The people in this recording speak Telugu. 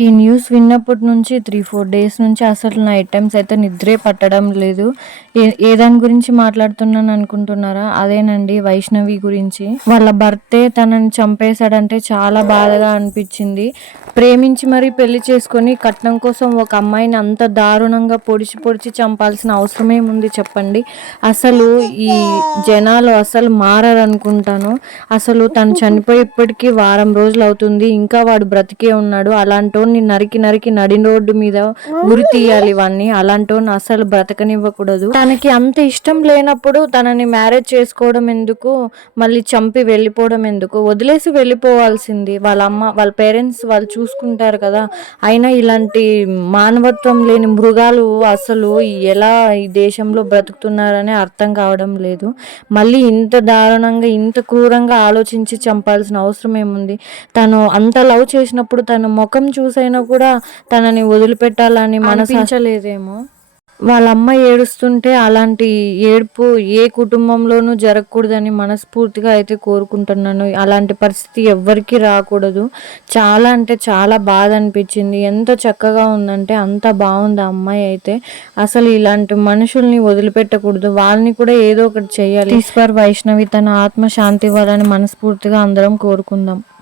ఈ న్యూస్ విన్నప్పటి నుంచి 3, 4 డేస్ నుంచి అసలు నైట్ టైమ్స్ అయితే నిద్రే పట్టడం లేదు. ఏ దాని గురించి మాట్లాడుతున్నాను అనుకుంటున్నారా? అదేనండి, వైష్ణవి గురించి. వాళ్ళ భర్తే తనని చంపేశాడంటే చాలా బాధగా అనిపించింది. ప్రేమించి మరీ పెళ్లి చేసుకొని కట్నం కోసం ఒక అమ్మాయిని అంత దారుణంగా పొడిచి పొడిచి చంపాల్సిన అవసరం ఏముంది చెప్పండి. అసలు ఈ జనాలు అసలు మారరనుకుంటాను. అసలు తను చనిపోయి ఇప్పటికీ వారం రోజులు అవుతుంది, ఇంకా వాడు బ్రతికే ఉన్నాడు. అలాంటోన్ని నరికి నరికి నడి రోడ్డు మీద ఉరి తీయాలి వాన్ని. అలాంటోన్ని అసలు బ్రతకనివ్వకూడదు. తనకి అంత ఇష్టం లేనప్పుడు తనని మ్యారేజ్ చేసుకోవడం ఎందుకు, మళ్ళీ చంపి వెళ్ళిపోవడం ఎందుకు? వదిలేసి వెళ్ళిపోవాల్సింది. వాళ్ళ అమ్మ వాళ్ళ పేరెంట్స్ వాళ్ళు చూసుకుంటారు కదా. అయినా ఇలాంటి మానవత్వం లేని మృగాలు అసలు ఎలా ఈ దేశంలో బ్రతుకుతున్నారనే అర్థం కావడం లేదు. మళ్ళీ ఇంత దారుణంగా ఇంత క్రూరంగా ఆలోచించి చంపాల్సిన అవసరం ఏముంది? తను అంత లవ్ చేసినప్పుడు తన ముఖం చూసైనా కూడా తనని వదిలిపెట్టాలని మనసించలేదేమో. వాళ్ళ అమ్మ ఏడుస్తుంటే అలాంటి ఏడుపు ఏ కుటుంబంలోనూ జరగకూడదని మనస్ఫూర్తిగా అయితే కోరుకుంటున్నాను. అలాంటి పరిస్థితి ఎవ్వరికీ రాకూడదు. చాలా అంటే చాలా బాధ అనిపించింది. ఎంత చక్కగా ఉందంటే అంత బాగుంది ఆ అమ్మాయి అయితే. అసలు ఇలాంటి మనుషుల్ని వదిలిపెట్టకూడదు. వాళ్ళని కూడా ఏదో ఒకటి చేయాలి. ఈశ్వర్ వైష్ణవి తన ఆత్మ శాంతి ఇవ్వాలని మనస్ఫూర్తిగా అందరం కోరుకుందాం.